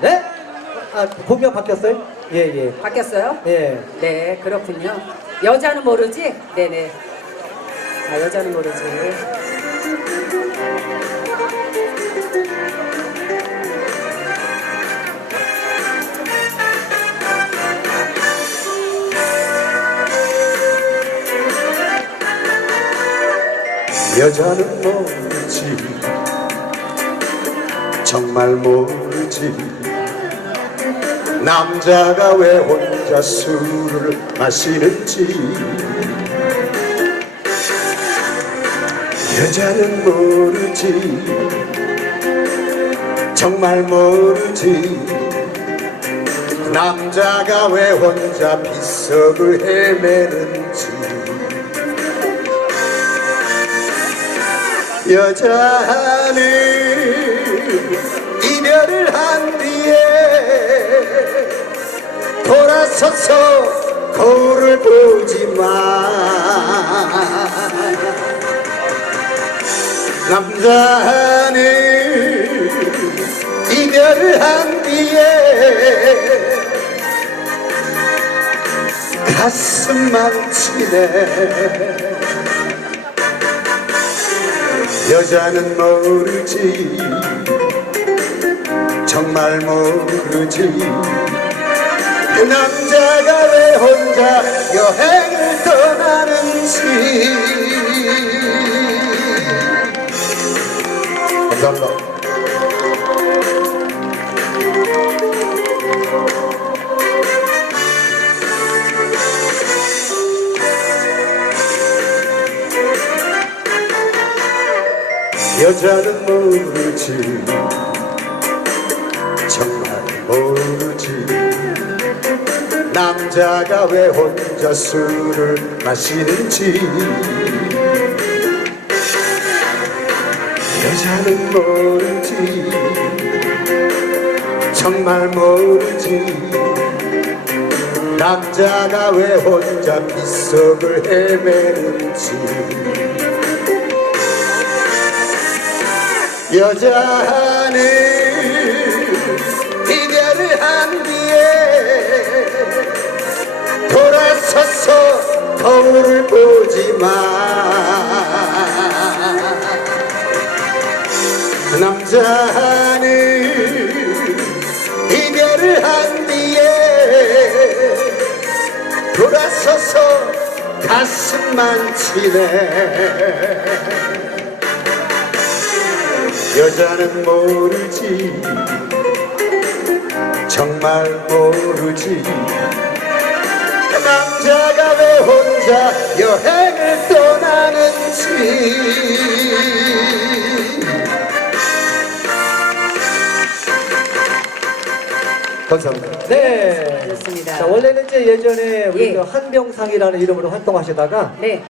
네? 아, 보기가 바뀌었어요? 예, 예. 바뀌었어요? 예. 네, 그렇군요. 여자는 모르지? 네네. 자, 여자는 모르지. 여자는 모르지 정말 모르지. 남자가 왜 혼자 술을 마시는지. 여자는 모르지. 정말 모르지. 남자가 왜 혼자 빗속을 헤매는지. 여자는 돌아서서 거울을 보지만 남자는 이별을 한 뒤에 가슴만 치네. 여자는 모르지 정말 모르지 남자가 왜 혼자 여행을 떠나는지. 감사합니다. 여자는 모르지 정말 모르지 남자가 왜 혼자 술을 마시는지. 여자는 모르지. 정말 모르지. 남자가 왜 혼자 빗속을 헤매는지. 여자는 이별을 한 뒤에 거울을 보지만 남자는 이별을 한 뒤에 돌아서서 가슴만 치네. 여자는 모르지 정말 모르지. 남자가 왜 혼자 여행을 떠나는지 감사합니다 네. 좋습니다. 자, 원래는 이제 예전에 우리 예. 그 한병상이라는 이름으로 활동하시다가 네.